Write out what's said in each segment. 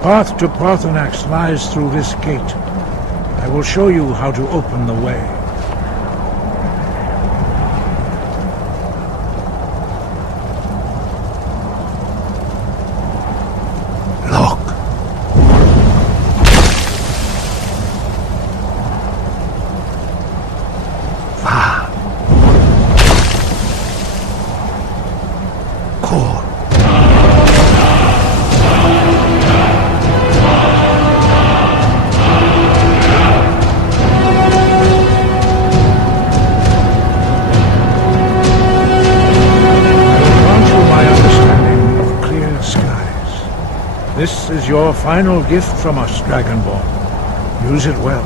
path to Parthenax lies through this gate. I will show you how to open the way. Look. Far. Core. This is your final gift from us, Dragonborn. Use it well.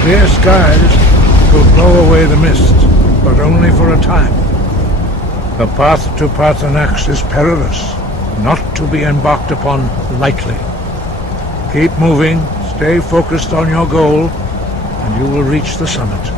Clear skies will blow away the mist, but only for a time. The path to Parthenax is perilous, not to be embarked upon lightly. Keep moving. Stay focused on your goal, and you will reach the summit.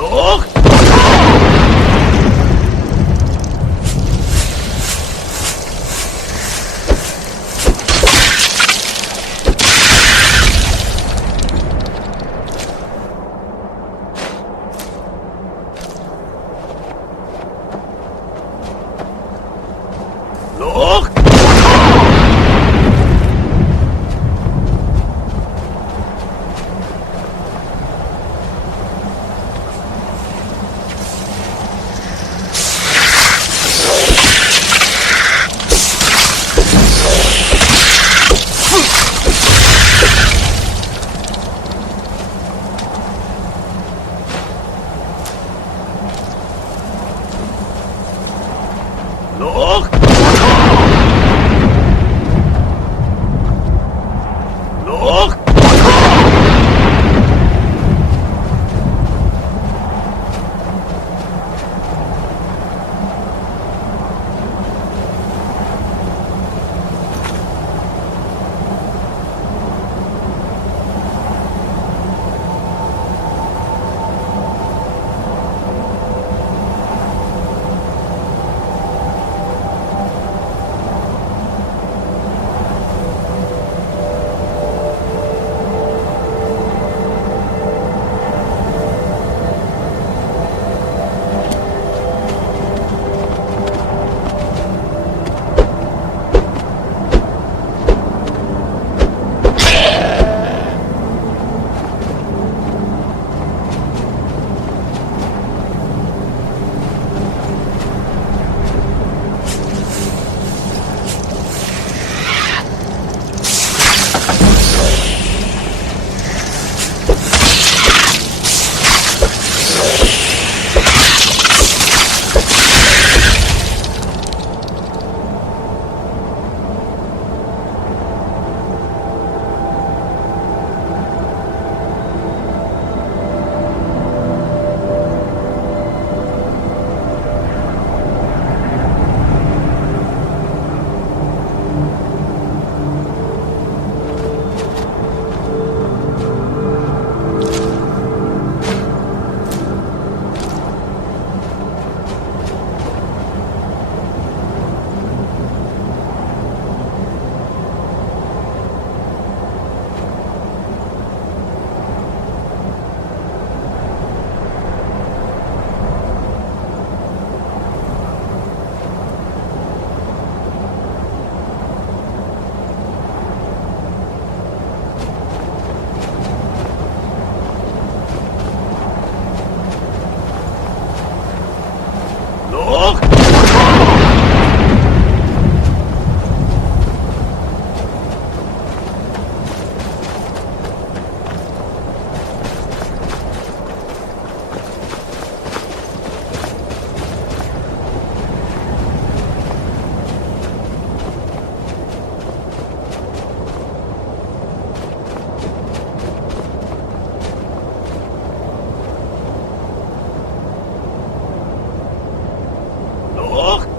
Look! Look! Look! Look! Look! Look!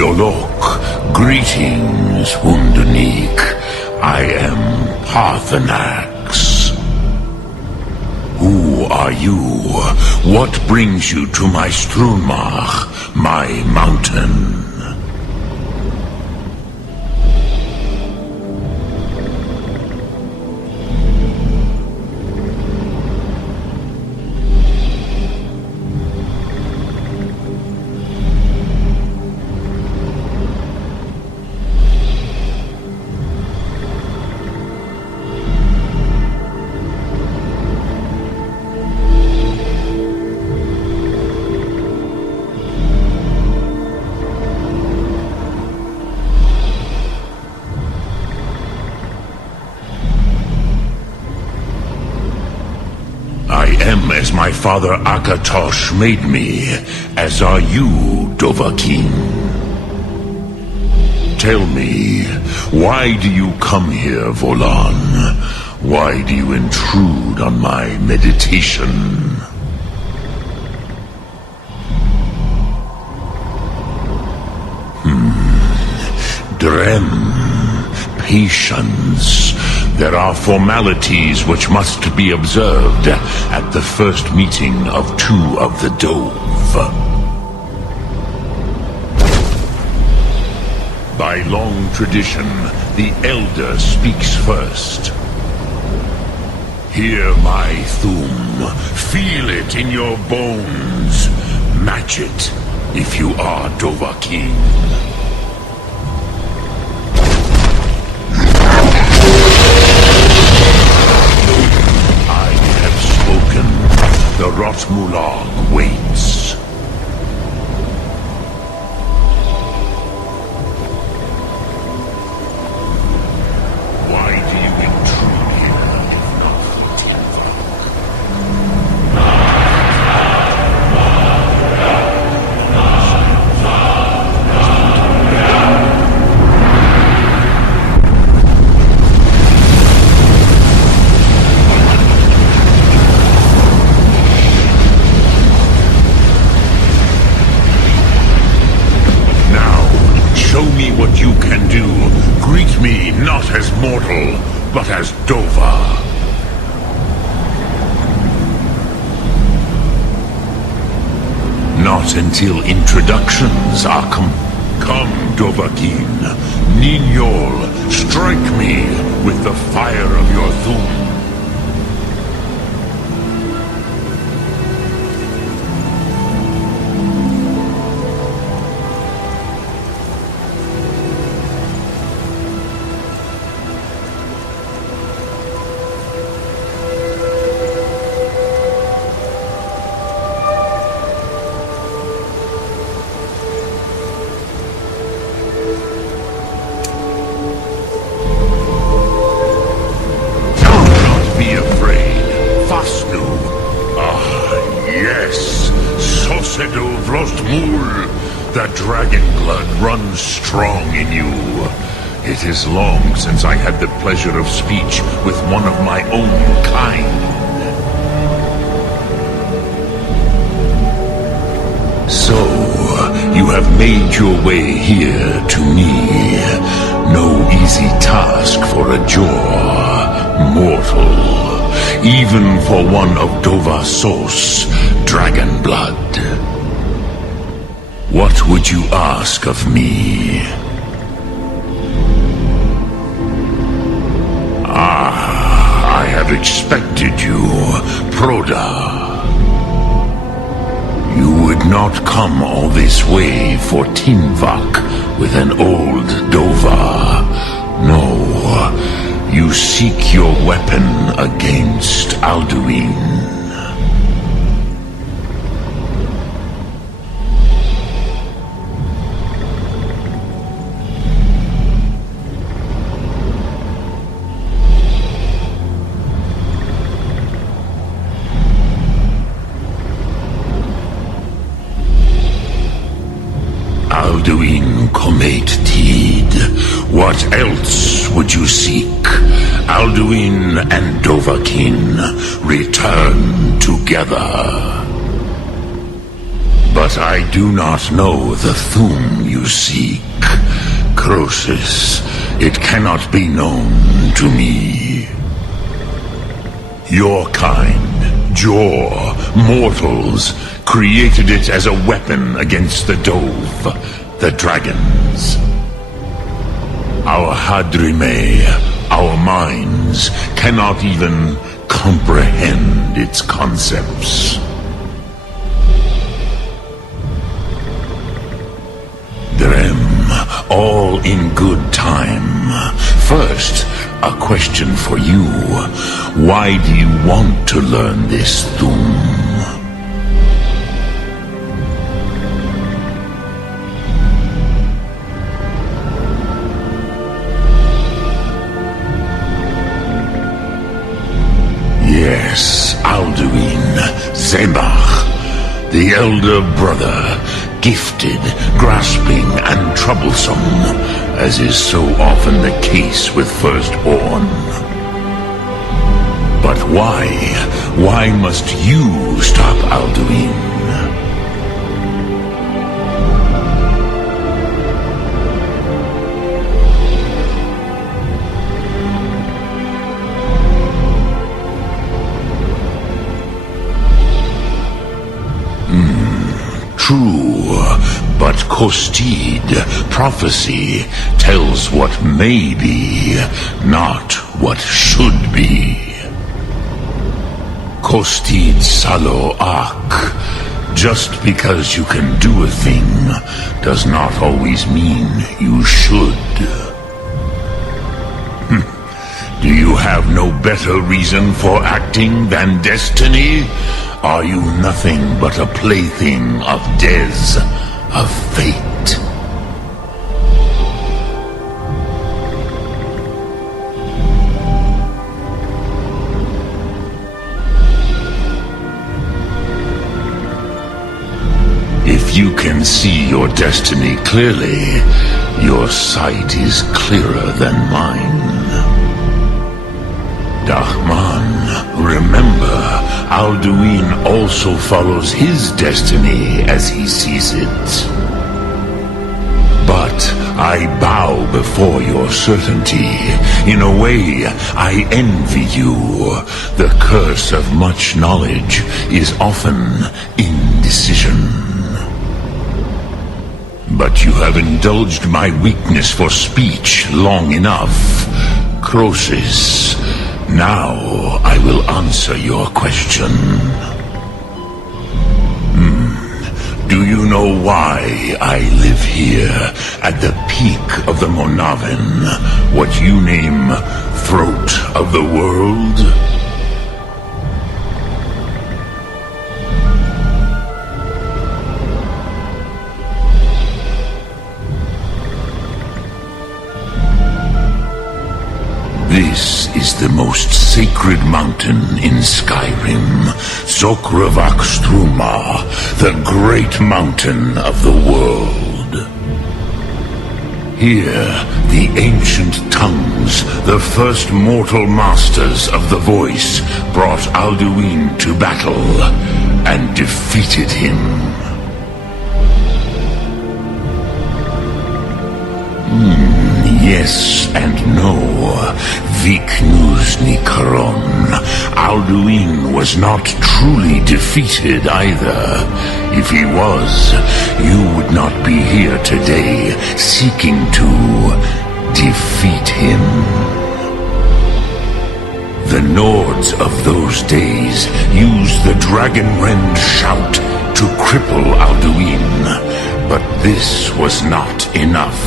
Yolok, greetings, Wunderneek. I am Parthenax. Who are you? What brings you to my Strunmach, my mountain? Father Akatosh made me, as are you, Dovahkiin. Tell me, why do you come here, Volan? Why do you intrude on my meditation? Drem, patience. There are formalities which must be observed at the first meeting of two of the Dove. By long tradition, the Elder speaks first. Hear my Thum. Feel it in your bones. Match it if you are Dovahkiin. The Rotmulag waits. Why do you intrude here if not for Tinva? What you can do. Greet me not as mortal, but as Dova. Not until introductions are Come, Dovahkiin. Ninyol, strike me with the fire of your Thum. The dragon blood runs strong in you. It is long since I had the pleasure of speech with one of my own kind. So, you have made your way here to me. No easy task for a jaw, mortal. Even for one of Dova Sos, dragon blood. What would you ask of me? I have expected you, Proda. You would not come all this way for Tinvak with an old Dova. No, you seek your weapon against Alduin. Alduin Comet Tid. What else would you seek? Alduin and Dovahkiin return together. But I do not know the Thum you seek. Croesus, it cannot be known to me. Your kind, Jor, mortals, created it as a weapon against the Dove, the dragons. Our Hadrime, our minds, cannot even comprehend its concepts. Drem, all in good time. First, a question for you. Why do you want to learn this Thum? Yes, Alduin, Zema. the elder brother, gifted, grasping, and troublesome, as is so often the case with firstborn. But why? Why must you stop Alduin? True, but Kostid, prophecy, tells what may be, not what should be. Kostid Salo Ak. Just because you can do a thing does not always mean you should. Do you have no better reason for acting than destiny? Are you nothing but a plaything of Des, of fate? If you can see your destiny clearly, your sight is clearer than mine. Dahman, remember, Alduin also follows his destiny as he sees it. But I bow before your certainty. In a way, I envy you. The curse of much knowledge is often indecision. But you have indulged my weakness for speech long enough. Croesus, now I will answer your question. Do you know why I live here at the peak of the Monavin, what you name throat of the world? This is the most sacred mountain in Skyrim, Zokravakstruma, the great mountain of the world. Here, the ancient tongues, the first mortal masters of the voice, brought Alduin to battle and defeated him. Yes and no. Viknusni Karon. Alduin was not truly defeated either. If he was, you would not be here today seeking to defeat him. The Nords of those days used the Dragonrend shout to cripple Alduin, but this was not enough.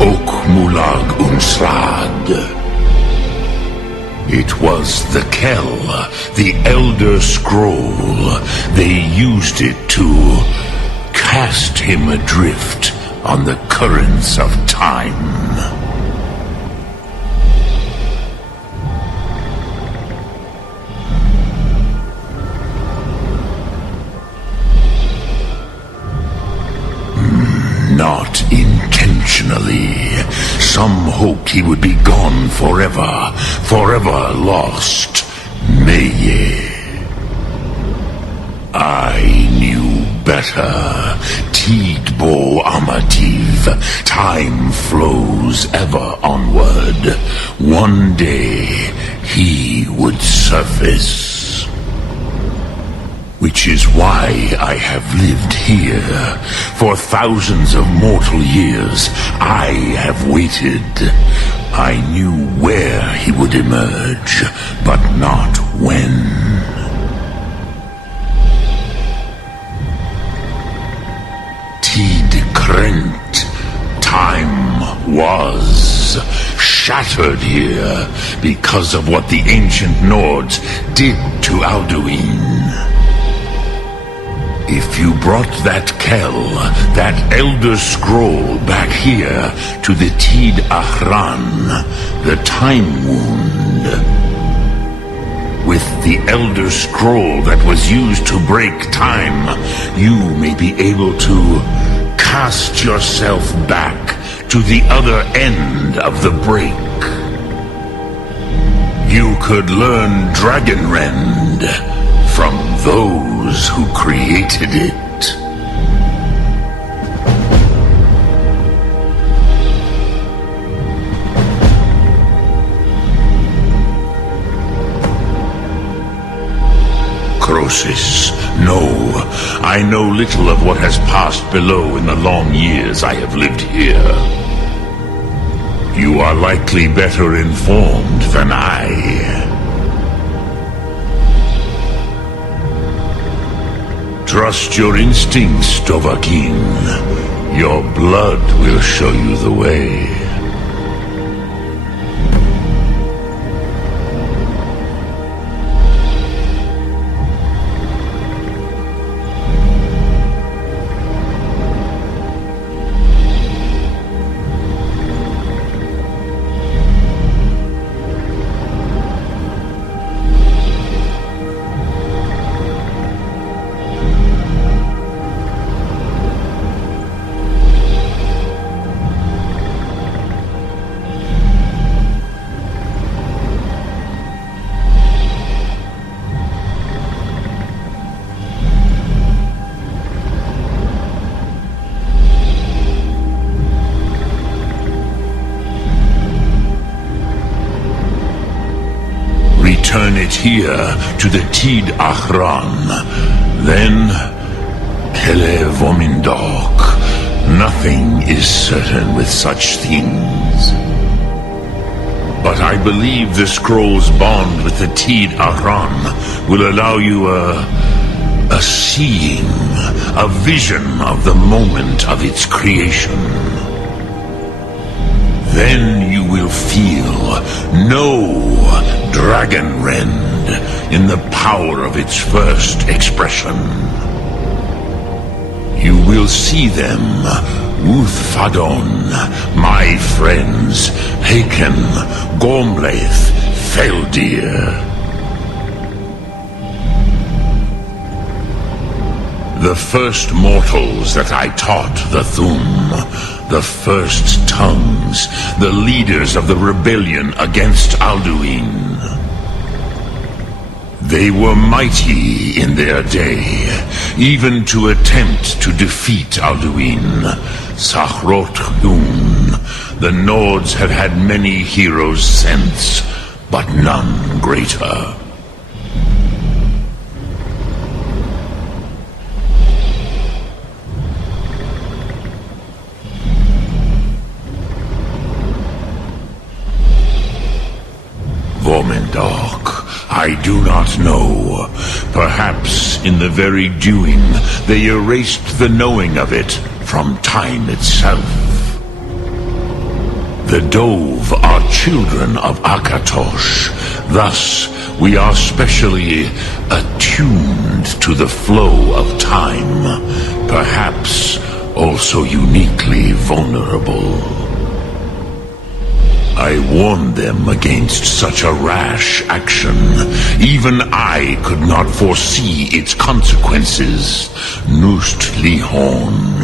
Ok Mulag Unslad. It was the Kell, the Elder Scroll. They used it to cast him adrift on the currents of time. Not intentionally. Some hoped he would be gone forever, forever lost. Meye. I knew better. Tidbo Amativ. Time flows ever onward. One day he would surface. Which is why I have lived here. For thousands of mortal years, I have waited. I knew where he would emerge, but not when. Tid Krent. Time was shattered here because of what the ancient Nords did to Alduin. If you brought that Kell, that Elder Scroll back here to the Tid Ahran, the Time Wound, With the Elder Scroll that was used to break time, you may be able to cast yourself back to the other end of the break. You could learn Dragonrend from those who created it. Croesus, no. I know little of what has passed below in the long years I have lived here. You are likely better informed than I. Trust your instincts, Dovahkiin. Your blood will show you the way. Return it here to the Tid Achran. Then, Hele Vomindok. Nothing is certain with such things. But I believe the scroll's bond with the Tid Achran will allow you a seeing, a vision of the moment of its creation. Then you will feel, know Dragonrend in the power of its first expression. You will see them, Uthfadon, my friends, Haken, Gormlaith, Feldir. The first mortals that I taught the Thum, the first tongues, the leaders of the rebellion against Alduin. They were mighty in their day, even to attempt to defeat Alduin. Sahrot Dun. The Nords have had many heroes since, but none greater. Vomindok, I do not know. Perhaps in the very doing, they erased the knowing of it from time itself. The Dove are children of Akatosh. Thus, we are specially attuned to the flow of time. Perhaps also uniquely vulnerable. I warned them against such a rash action. Even I could not foresee its consequences. Nust Lihon.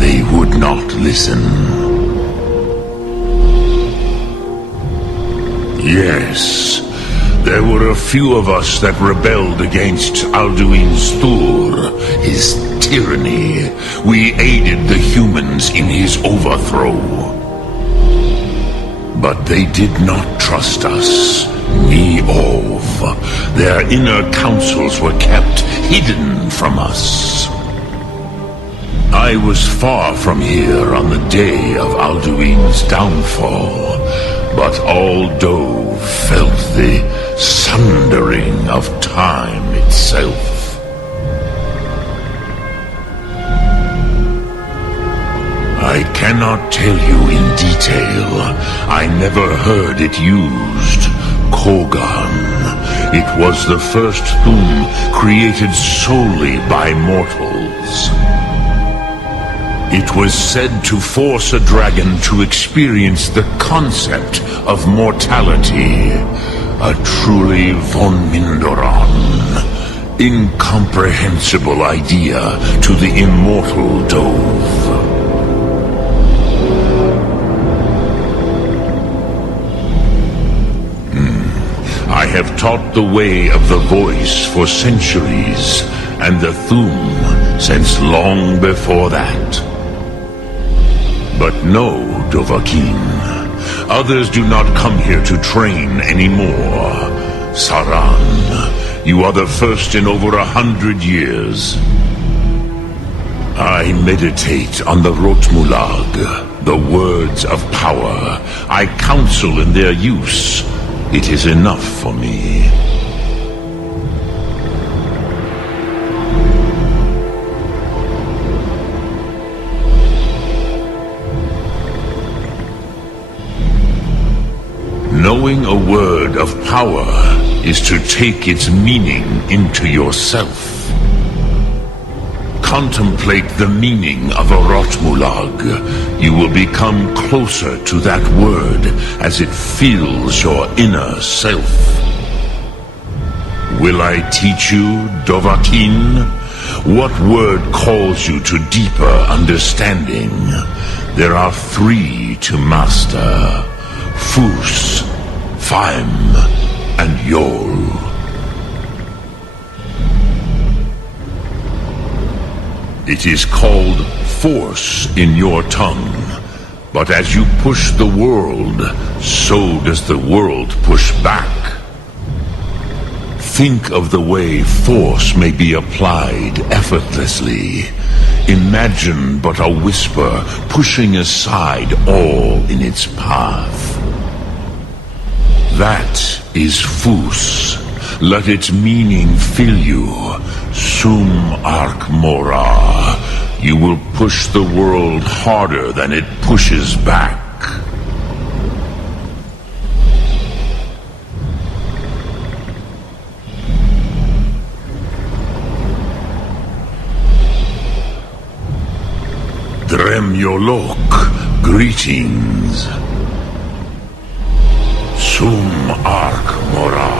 They would not listen. Yes, there were a few of us that rebelled against Alduin's Thur, his tyranny. We aided the humans in his overthrow. But they did not trust us, Ni-Ov. Their inner counsels were kept hidden from us. I was far from here on the day of Alduin's downfall, but all Dove felt the sundering of time itself. I cannot tell you in detail. I never heard it used. Kogan. It was the first Thum created solely by mortals. It was said to force a dragon to experience the concept of mortality. A truly von Mindoran, incomprehensible idea to the immortal Dove. I have taught the way of the voice for centuries, and the Thum since long before that. But no, Dovahkiin, others do not come here to train anymore. Saran, you are the first in over 100 years. I meditate on the Rotmulag, the words of power. I counsel in their use. It is enough for me. Knowing a word of power is to take its meaning into yourself. Contemplate the meaning of a Rotmulag. You will become closer to that word as it fills your inner self. Will I teach you, Dovahkiin? What word calls you to deeper understanding? There are 3 to master: Fus, Faim, and Yol. It is called force in your tongue, but as you push the world, so does the world push back. Think of the way force may be applied effortlessly. Imagine but a whisper pushing aside all in its path. That is Fus. Let its meaning fill you. Sum Ark Mora. You will push the world harder than it pushes back. Dremyolok, greetings. Sum Ark Mora.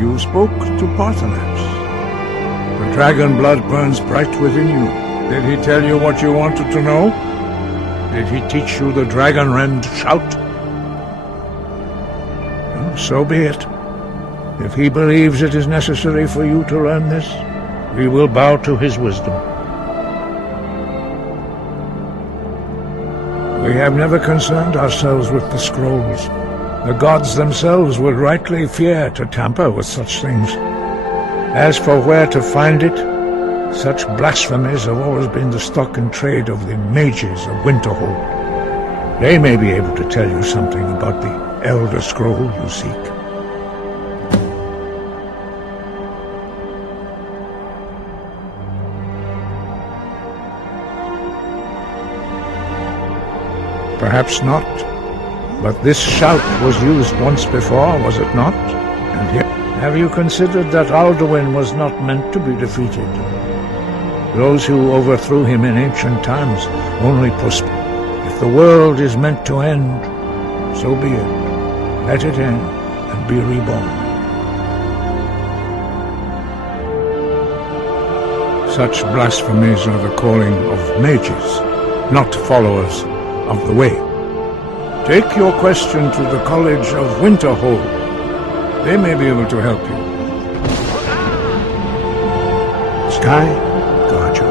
You spoke to Parthenax. The dragon blood burns bright within you. Did he tell you what you wanted to know? Did he teach you the dragon rend shout? Well, so be it. If he believes it is necessary for you to learn this, we will bow to his wisdom. We have never concerned ourselves with the scrolls. The gods themselves would rightly fear to tamper with such things. As for where to find it, such blasphemies have always been the stock and trade of the mages of Winterhold. They may be able to tell you something about the Elder Scroll you seek. Perhaps not, but this shout was used once before, was it not? And here, have you considered that Alduin was not meant to be defeated? Those who overthrew him in ancient times only prospered. If the world is meant to end, so be it. Let it end and be reborn. Such blasphemies are the calling of mages, not followers of the way. Take your question to the College of Winterhold. They may be able to help you. Sky, guard you.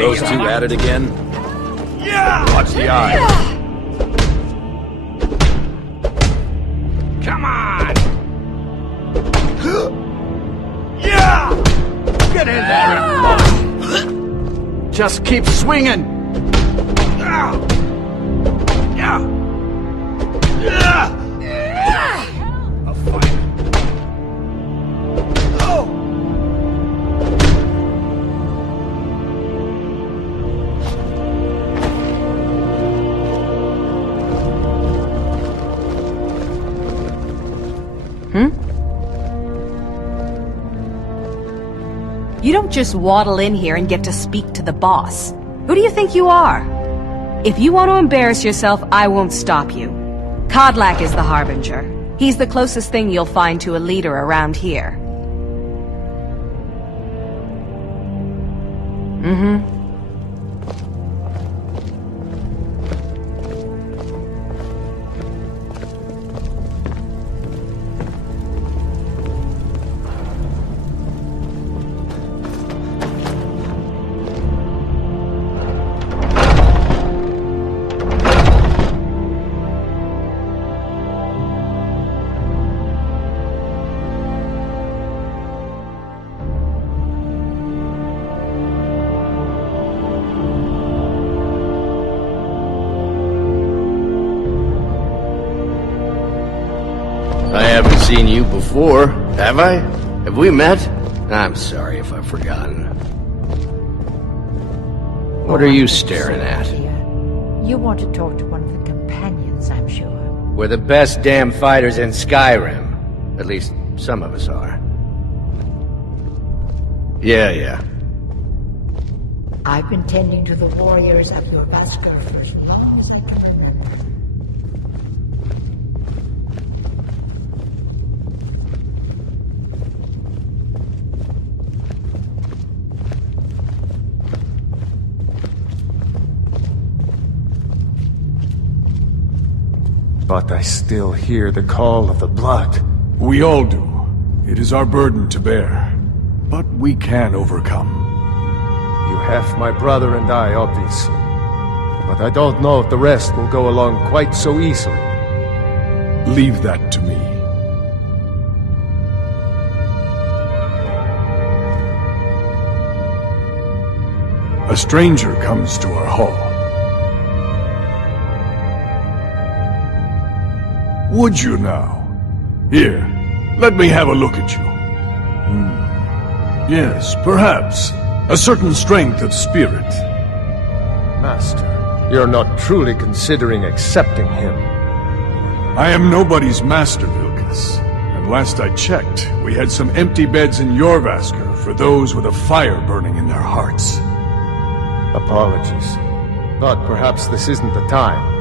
Those two at it again? Yeah! Watch the eye. Come on! Yeah! Get in there and push! Just keep swinging! Yeah! Yeah! A fight. Oh! You don't just waddle in here and get to speak to the boss. Who do you think you are? If you want to embarrass yourself, I won't stop you. Kodlak is the Harbinger. He's the closest thing you'll find to a leader around here. I haven't seen you before, have I? Have we met? I'm sorry if I've forgotten. What are you staring at? You want to talk to one of the companions, I'm sure. We're the best damn fighters in Skyrim. At least, some of us are. Yeah. I've been tending to the warriors of your Vaskar for as long as I can remember. But I still hear the call of the blood. We all do. It is our burden to bear. But we can overcome. You have my brother and I, obviously. But I don't know if the rest will go along quite so easily. Leave that to me. A stranger comes to our hall. Would you now? Here, let me have a look at you. Yes, perhaps. A certain strength of spirit. Master, you're not truly considering accepting him. I am nobody's master, Vilkas. And last I checked, we had some empty beds in your Vaskar for those with a fire burning in their hearts. Apologies. But perhaps this isn't the time.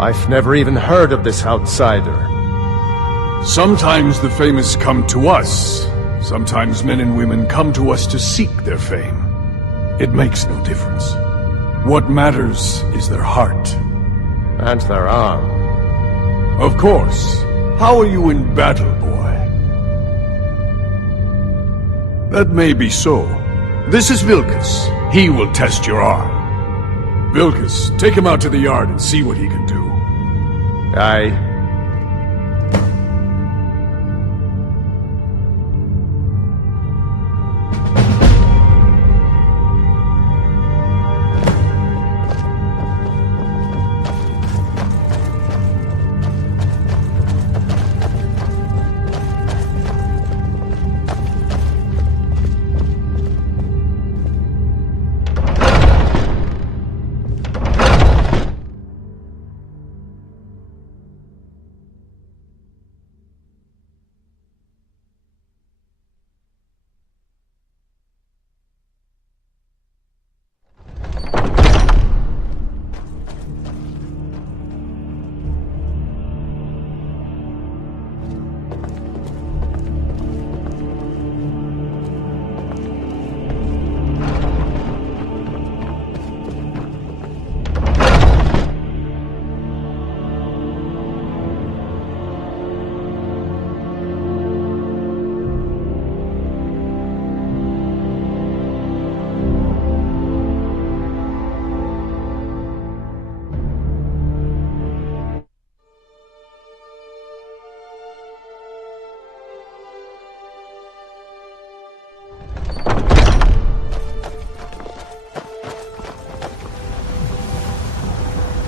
I've never even heard of this outsider. Sometimes the famous come to us. Sometimes men and women come to us to seek their fame. It makes no difference. What matters is their heart. And their arm. Of course. How are you in battle, boy? That may be so. This is Vilkas. He will test your arm. Vilkas, take him out to the yard and see what he can do. Aye.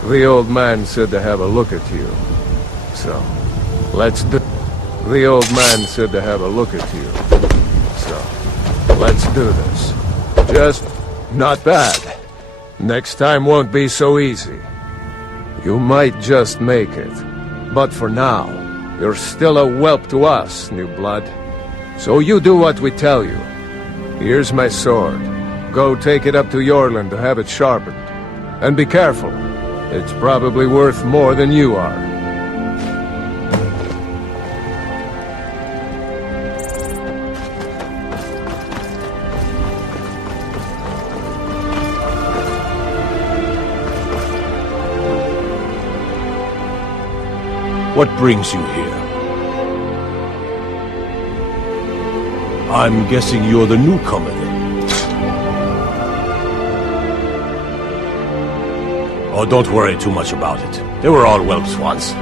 The old man said to have a look at you. So, let's do... The old man said to have a look at you. So, let's do this. Just not bad. Next time won't be so easy. You might just make it. But for now, you're still a whelp to us, new blood. So you do what we tell you. Here's my sword. Go take it up to Yorland to have it sharpened. And be careful. It's probably worth more than you are. What brings you here? I'm guessing you're the newcomer then. Oh, don't worry too much about it. They were all whelps once.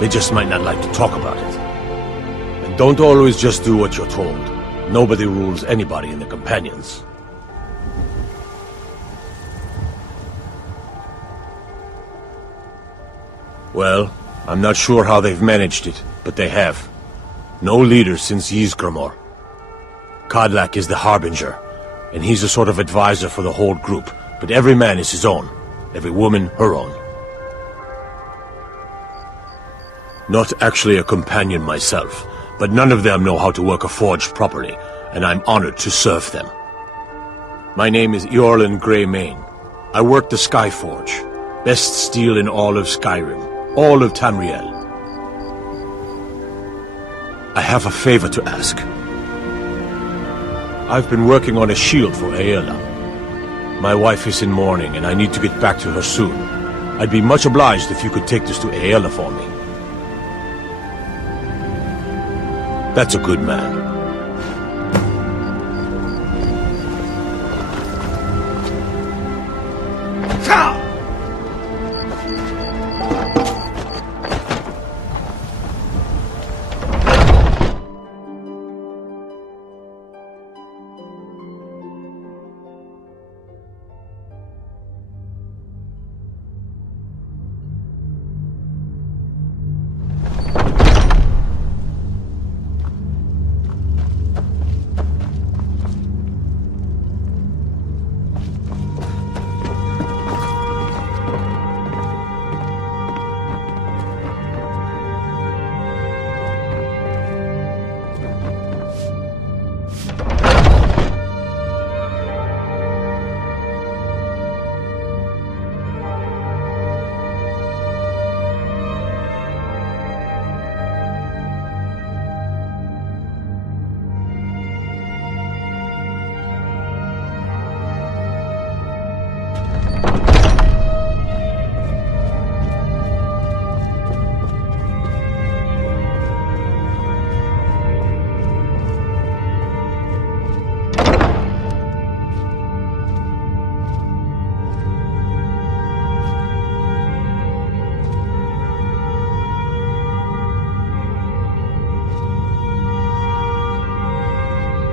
They just might not like to talk about it. And don't always just do what you're told. Nobody rules anybody in the Companions. Well, I'm not sure how they've managed it, but they have. No leader since Ysgramor. Kodlak is the Harbinger, and he's a sort of advisor for the whole group, but every man is his own. Every woman, her own. Not actually a companion myself, but none of them know how to work a forge properly, and I'm honored to serve them. My name is Eorlin Greymane. I work the Skyforge. Best steel in all of Skyrim. All of Tamriel. I have a favor to ask. I've been working on a shield for Aela. My wife is in mourning, and I need to get back to her soon. I'd be much obliged if you could take this to Aela for me. That's a good man.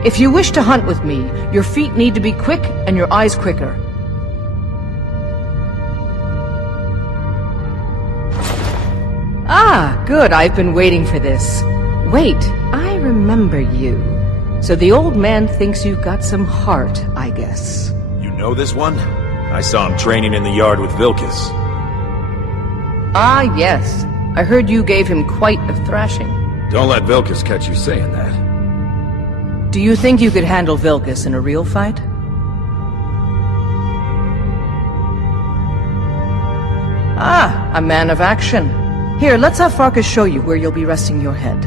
If you wish to hunt with me, your feet need to be quick and your eyes quicker. Ah, good. I've been waiting for this. Wait, I remember you. So the old man thinks you've got some heart, I guess. You know this one? I saw him training in the yard with Vilkas. Ah, yes. I heard you gave him quite a thrashing. Don't let Vilkas catch you saying that. Do you think you could handle Vilkas in a real fight? Ah, a man of action. Here, let's have Farkas show you where you'll be resting your head.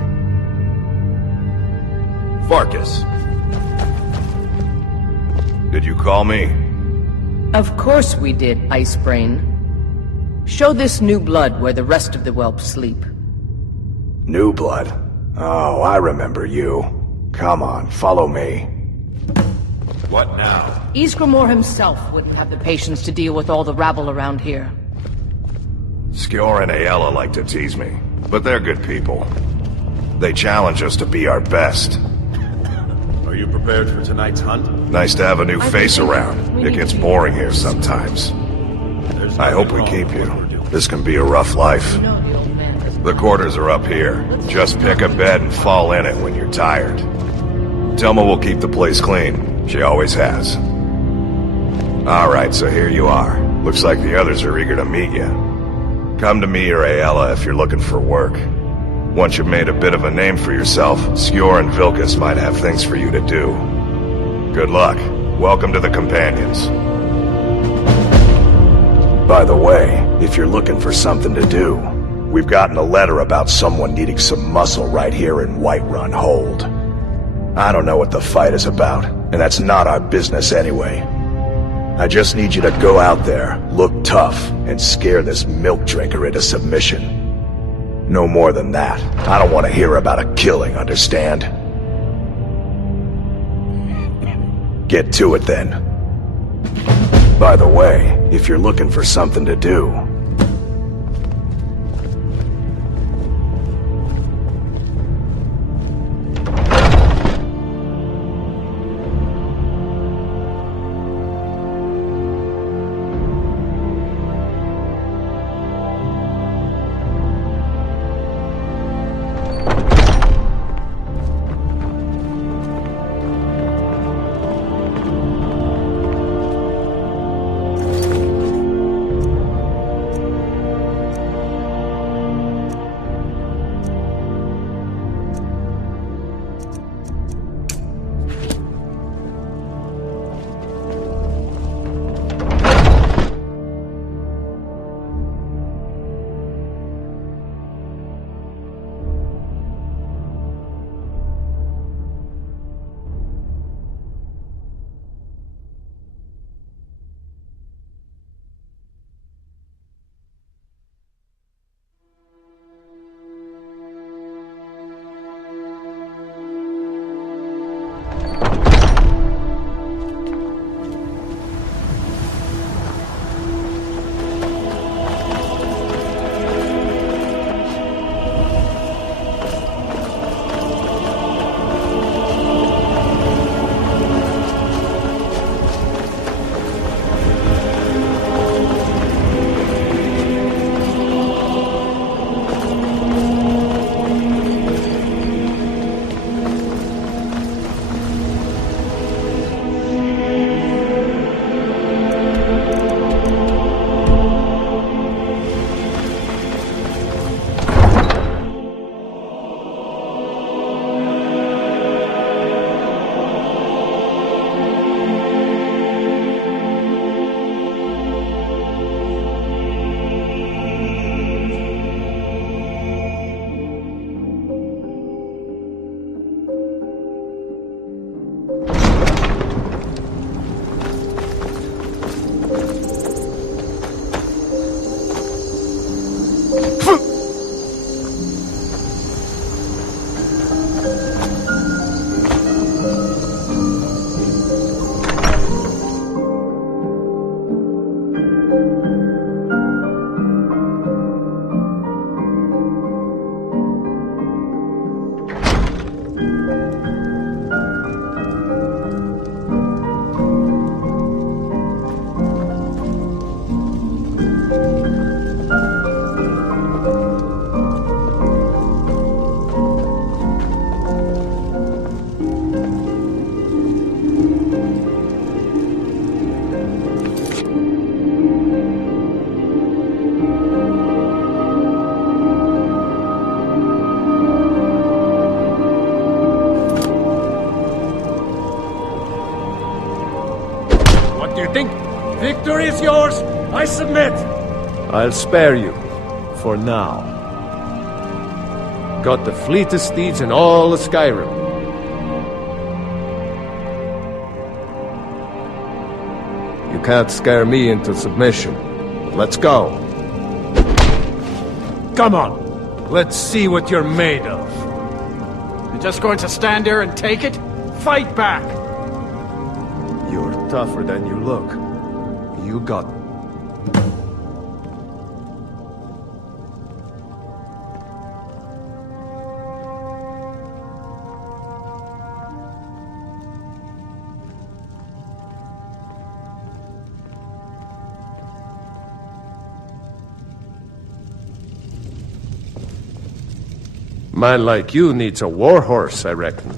Farkas. Did you call me? Of course we did, Icebrain. Show this new blood where the rest of the whelps sleep. New blood? Oh, I remember you. Come on, follow me. What now? Ysgramor himself wouldn't have the patience to deal with all the rabble around here. Skjor and Aela like to tease me, but they're good people. They challenge us to be our best. Are you prepared for tonight's hunt? Nice to have a new face around. It gets boring here sometimes. I hope we keep you. This can be a rough life. The quarters are up here. Just pick a bed and fall in it when you're tired. Thelma will keep the place clean. She always has. Alright, so here you are. Looks like the others are eager to meet you. Come to me or Ayala if you're looking for work. Once you've made a bit of a name for yourself, Skjor and Vilkas might have things for you to do. Good luck. Welcome to the Companions. By the way, if you're looking for something to do, we've gotten a letter about someone needing some muscle right here in Whiterun Hold. I don't know what the fight is about, and that's not our business anyway. I just need you to go out there, look tough, and scare this milk drinker into submission. No more than that. I don't want to hear about a killing, understand? Get to it then. By the way, if you're looking for something to do, Victory is yours! I submit! I'll spare you. For now. Got the fleetest steeds in all of Skyrim. You can't scare me into submission. Let's go. Come on. Let's see what you're made of. You're just going to stand there and take it? Fight back! You're tougher than you look. You got... Man like you needs a war horse, I reckon.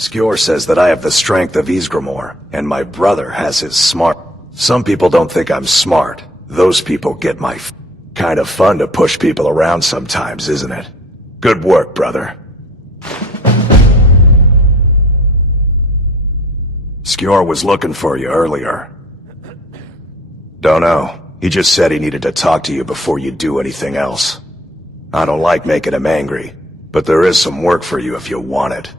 Skjor says that I have the strength of Ysgramor, and my brother has his smart. Some people don't think I'm smart. Those people get my kind of fun to push people around sometimes, isn't it? Good work, brother. Skjor was looking for you earlier. Don't know. He just said he needed to talk to you before you do anything else. I don't like making him angry, but there is some work for you if you want it.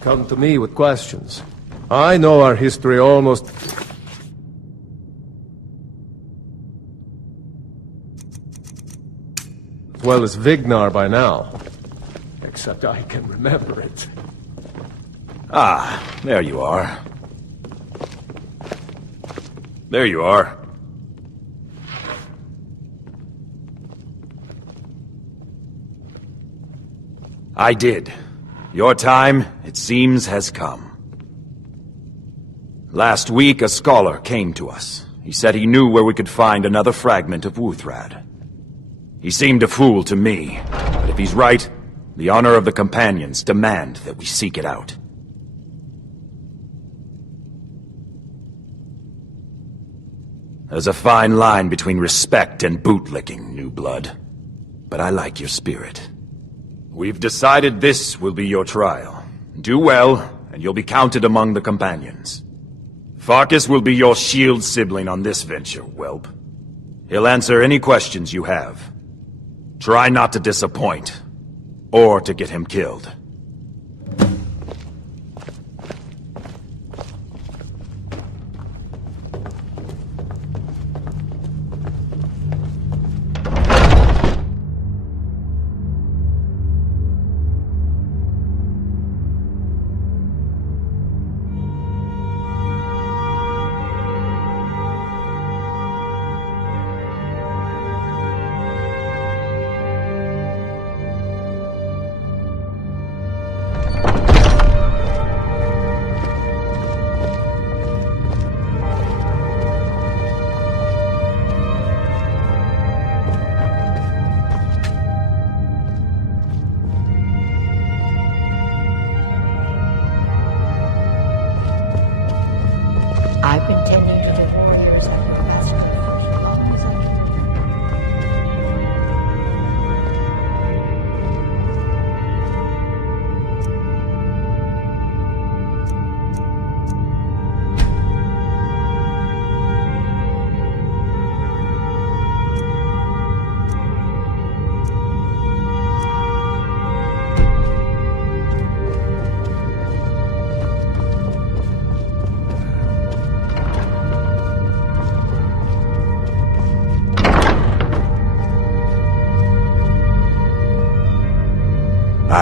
Come to me with questions. I know our history almost... as well as Vignar by now. Except I can remember it. Ah, there you are. There you are. I did. Your time, it seems, has come. Last week, a scholar came to us. He said he knew where we could find another fragment of Wuthrad. He seemed a fool to me, but if he's right, the honor of the Companions demand that we seek it out. There's a fine line between respect and bootlicking, new blood. But I like your spirit. We've decided this will be your trial. Do well, and you'll be counted among the Companions. Farkas will be your shield sibling on this venture, whelp. He'll answer any questions you have. Try not to disappoint, or to get him killed. I've been tending to the warriors at your master for as long as I can.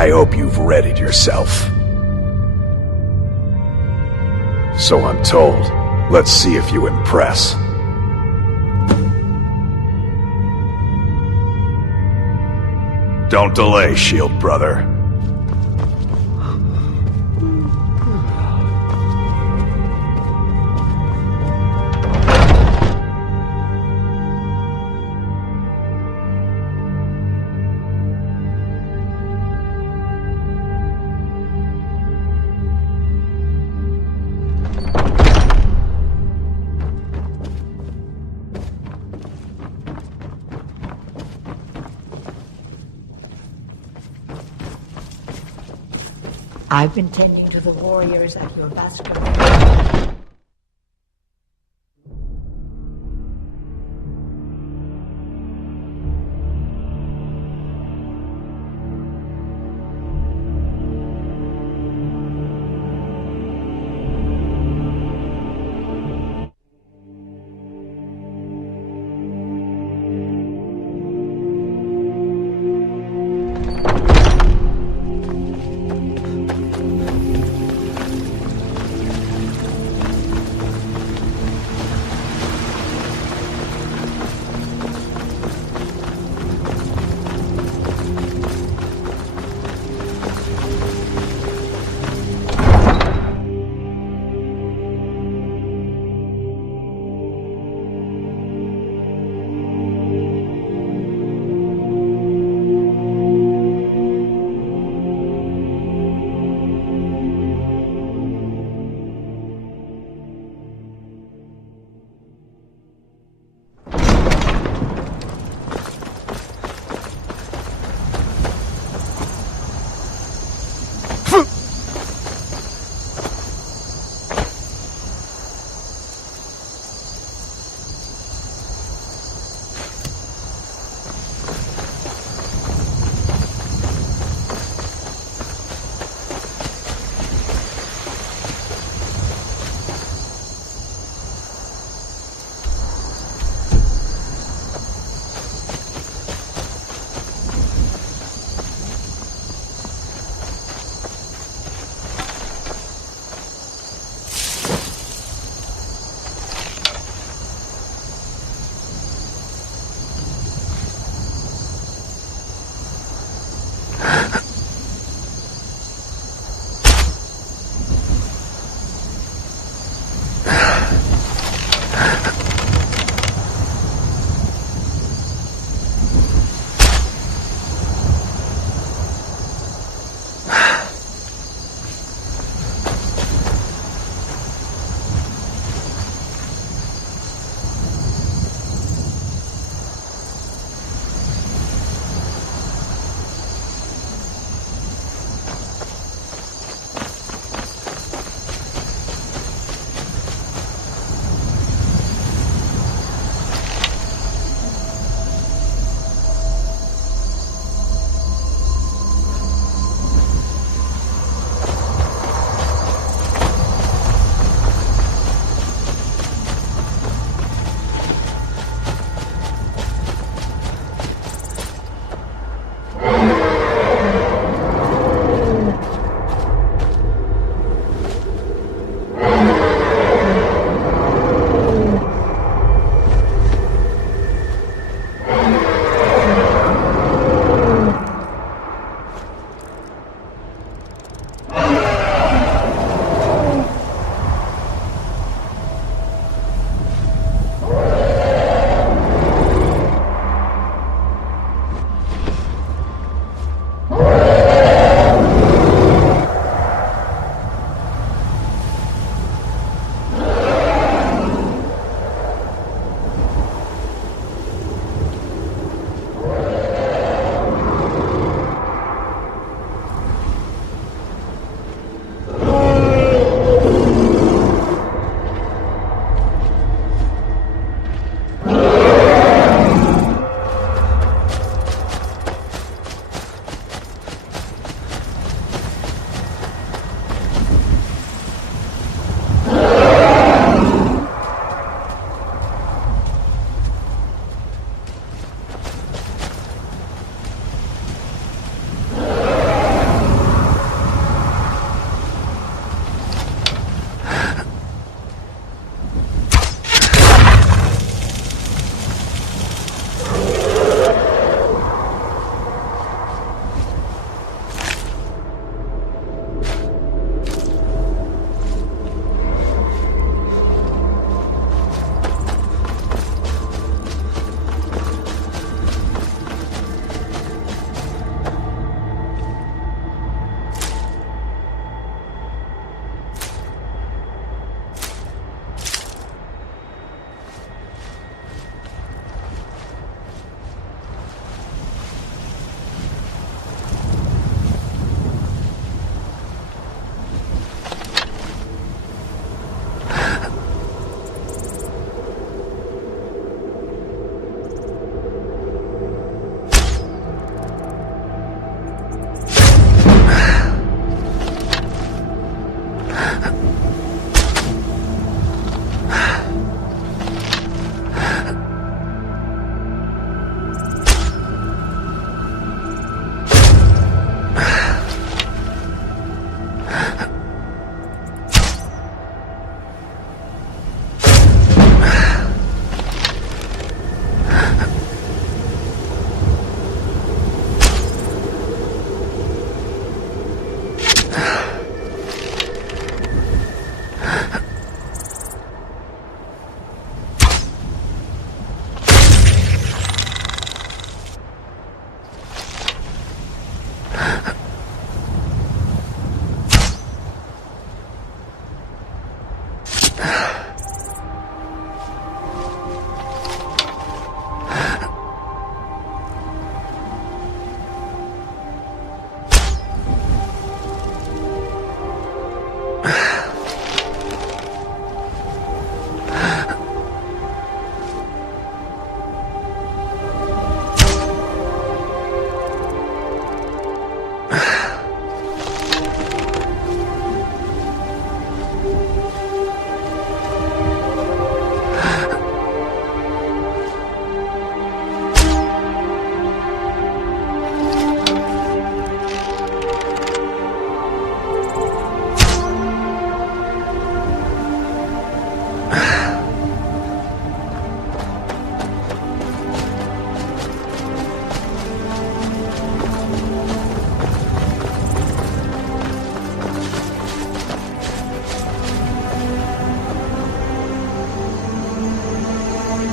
I hope you've readied yourself. So I'm told. Let's see if you impress. Don't delay, Shield brother. I've been tending to the warriors at your vascular.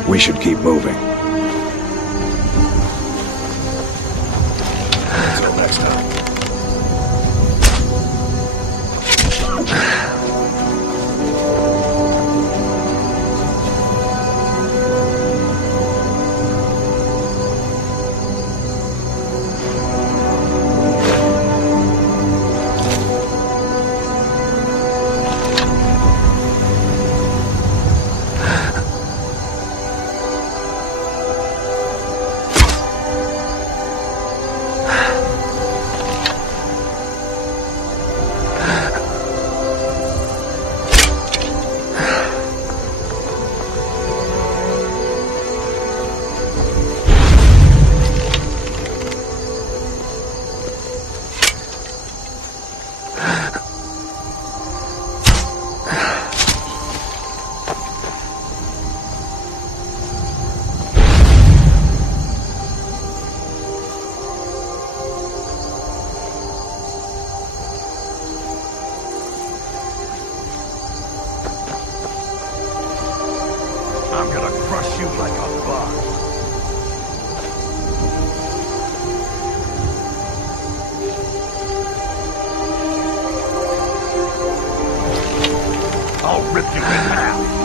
We should keep moving. Until next time. I'm gonna crush you like a bug. I'll rip you in half.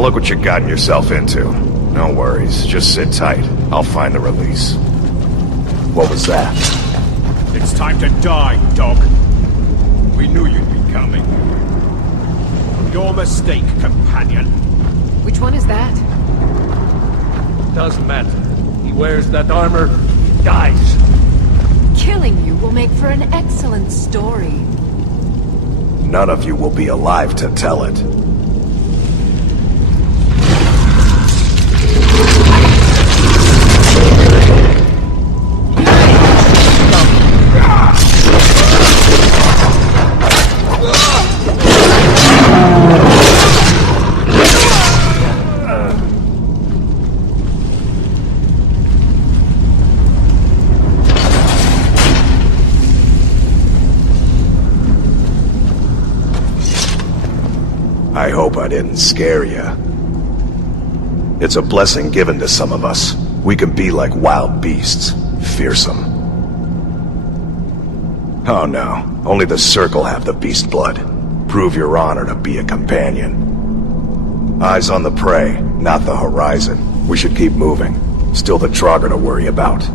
Now look what you've gotten yourself into. No worries, just sit tight. I'll find the release. What was that? It's time to die, dog. We knew you'd be coming. Your mistake, companion. Which one is that? Doesn't matter. He wears that armor, he dies. Killing you will make for an excellent story. None of you will be alive to tell it. I hope I didn't scare you. It's a blessing given to some of us. We can be like wild beasts, fearsome. Oh no, only the Circle have the beast blood. Prove your honor to be a companion. Eyes on the prey, not the horizon. We should keep moving. Still the Trogger to worry about.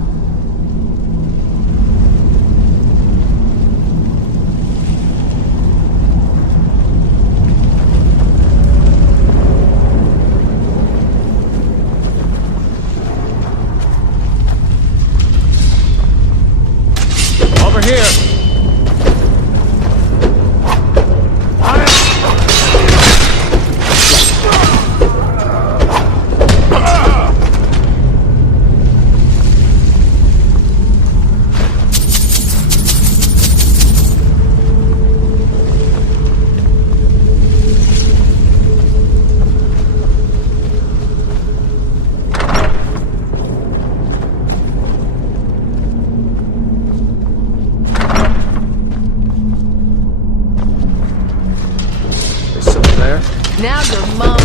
Now your mom.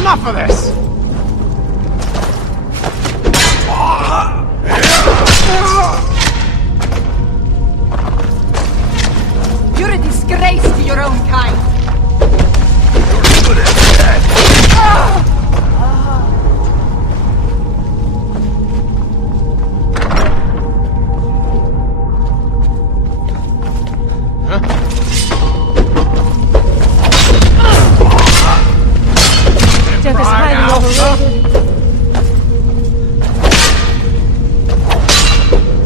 Enough of this! You're a disgrace to your own kind. You're good at that. Death is highly overrated.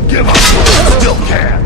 Give up while you still can.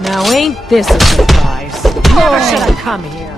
Now ain't this a surprise? Never should have come here.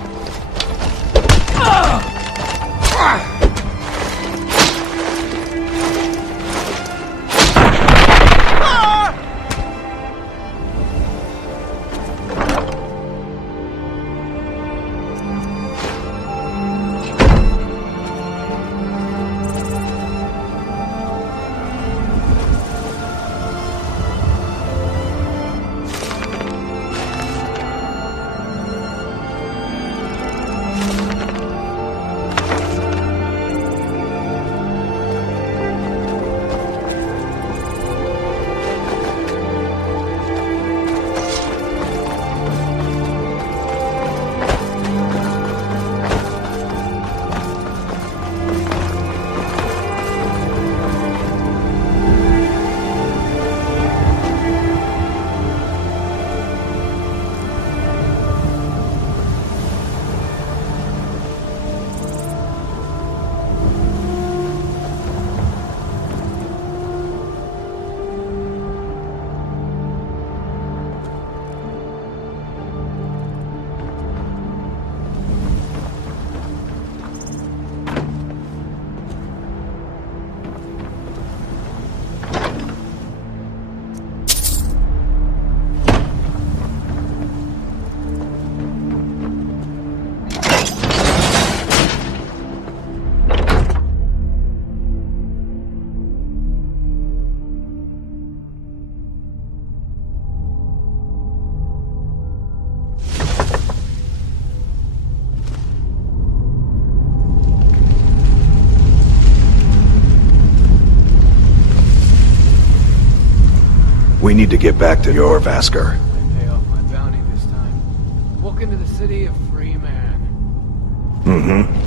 We need to get back to your Vasker. Pay off my bounty this time. Walk into the city a free man. Mm-hmm.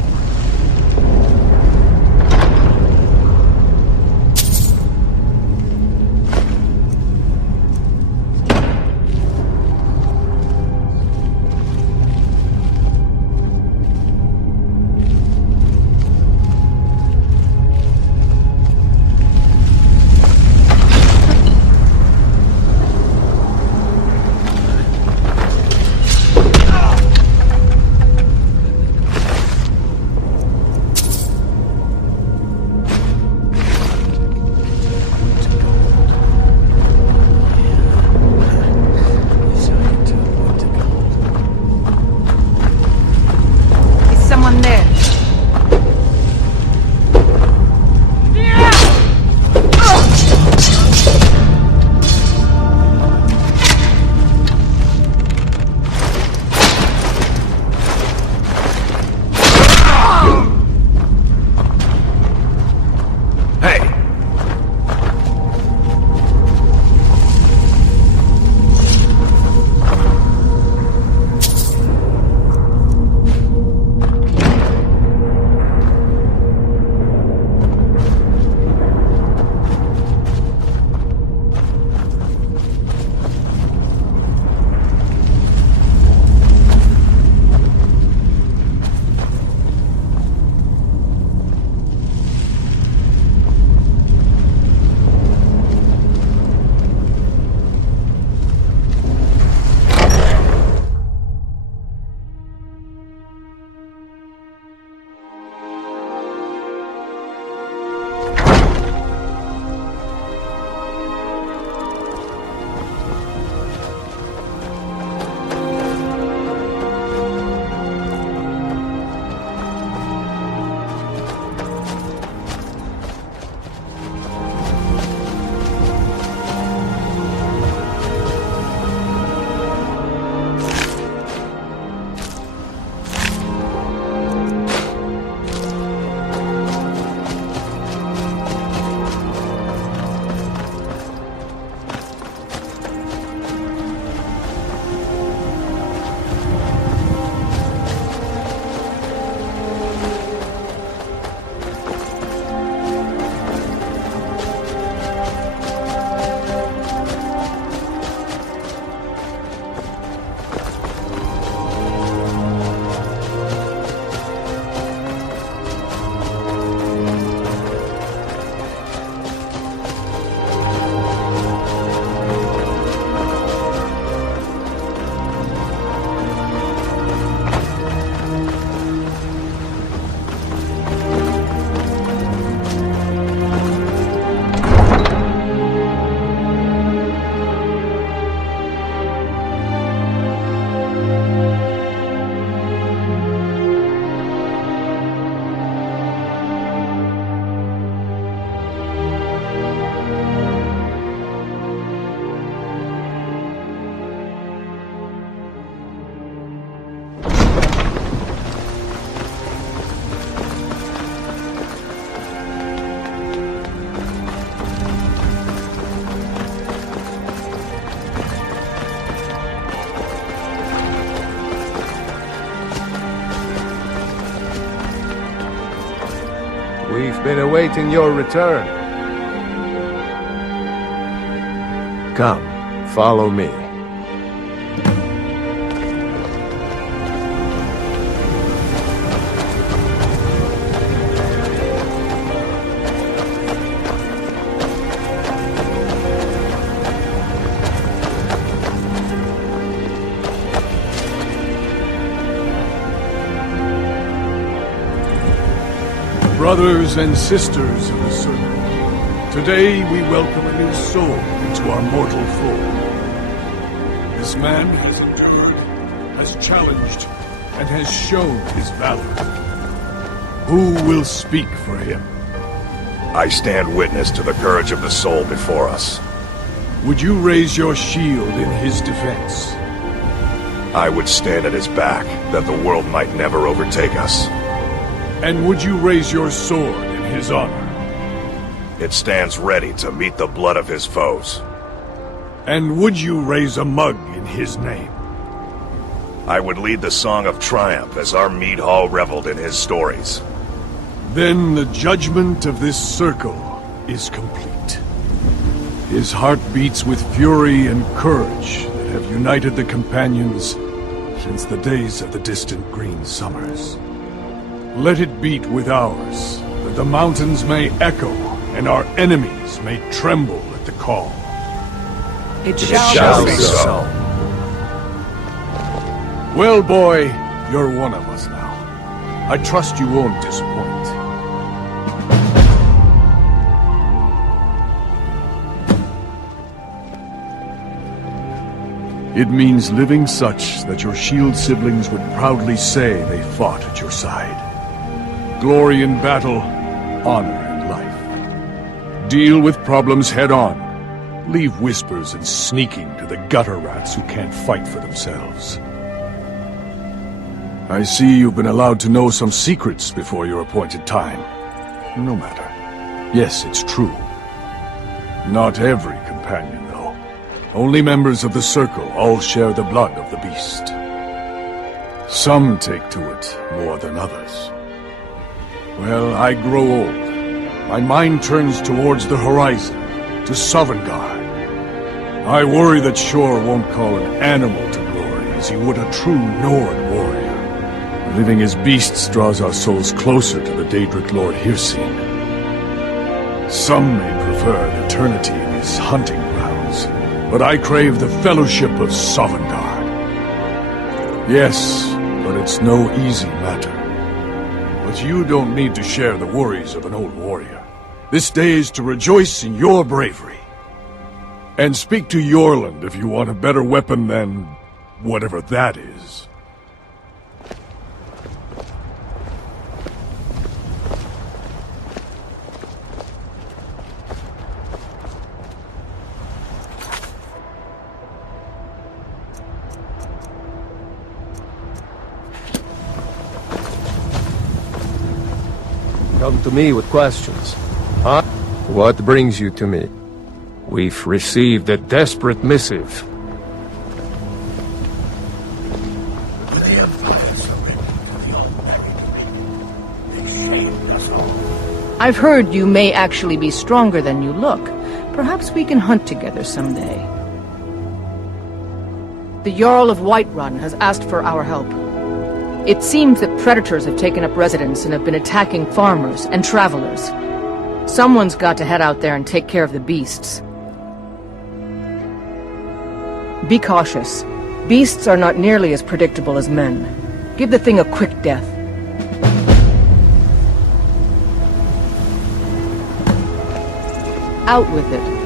We've been awaiting your return. Come, follow me. Brothers and sisters of the Circle, today we welcome a new soul into our mortal fold. This man has endured, has challenged, and has shown his valor. Who will speak for him? I stand witness to the courage of the soul before us. Would you raise your shield in his defense? I would stand at his back, that the world might never overtake us. And would you raise your sword in his honor? It stands ready to meet the blood of his foes. And would you raise a mug in his name? I would lead the song of triumph as our mead hall reveled in his stories. Then the judgment of this circle is complete. His heart beats with fury and courage that have united the companions since the days of the distant green summers. Let it beat with ours, that the mountains may echo and our enemies may tremble at the call. It shall be so. Well, boy, you're one of us now. I trust you won't disappoint. It means living such that your shield siblings would proudly say they fought at your side. Glory in battle, honor in life. Deal with problems head-on. Leave whispers and sneaking to the gutter rats who can't fight for themselves. I see you've been allowed to know some secrets before your appointed time. No matter. Yes, it's true. Not every companion, though. Only members of the Circle all share the blood of the beast. Some take to it more than others. Well, I grow old. My mind turns towards the horizon, to Sovngarde. I worry that Shor won't call an animal to glory as he would a true Nord warrior. Living as beasts draws our souls closer to the Daedric Lord Hircine. Some may prefer eternity in his hunting grounds, but I crave the fellowship of Sovngarde. Yes, but it's no easy matter. But you don't need to share the worries of an old warrior. This day is to rejoice in your bravery. And speak to Yorland if you want a better weapon than whatever that is. Come to me with questions. Huh? What brings you to me? We've received a desperate missive. I've heard you may actually be stronger than you look. Perhaps we can hunt together someday. The Jarl of Whiterun has asked for our help. It seems that predators have taken up residence and have been attacking farmers and travelers. Someone's got to head out there and take care of the beasts. Be cautious. Beasts are not nearly as predictable as men. Give the thing a quick death. Out with it.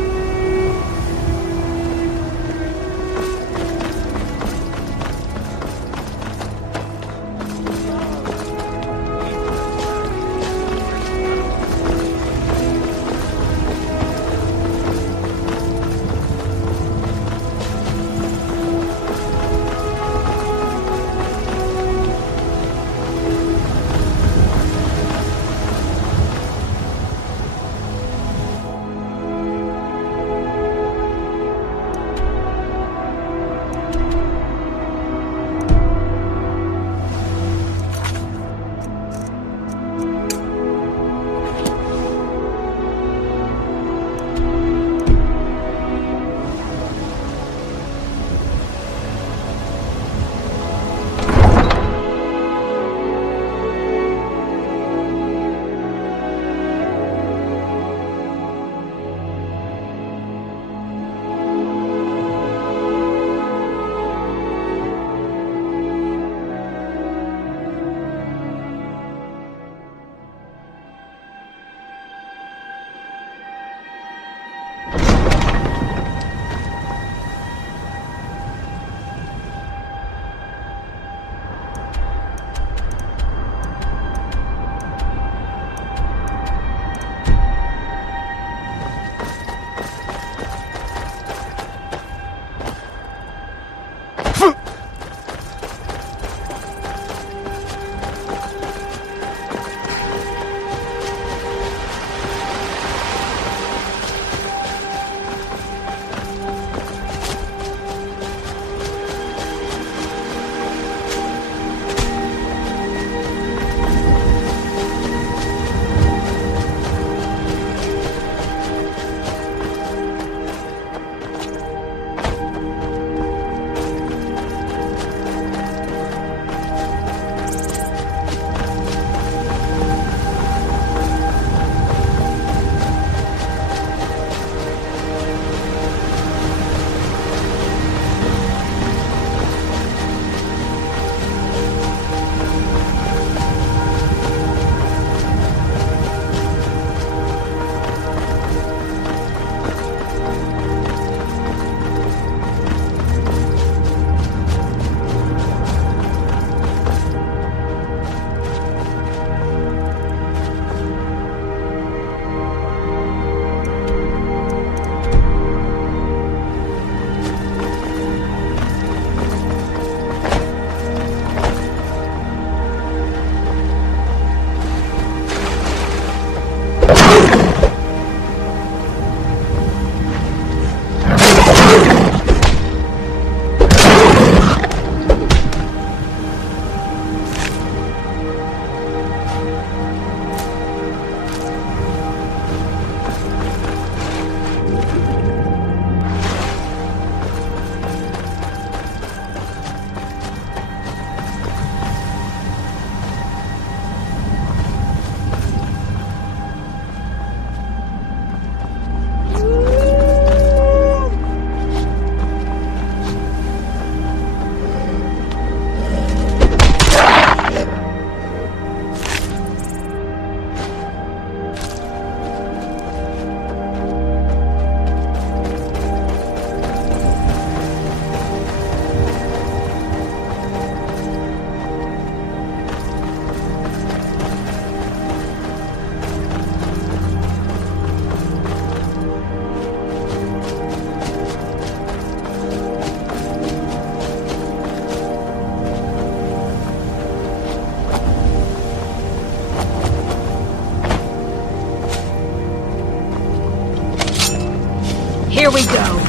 Here we go.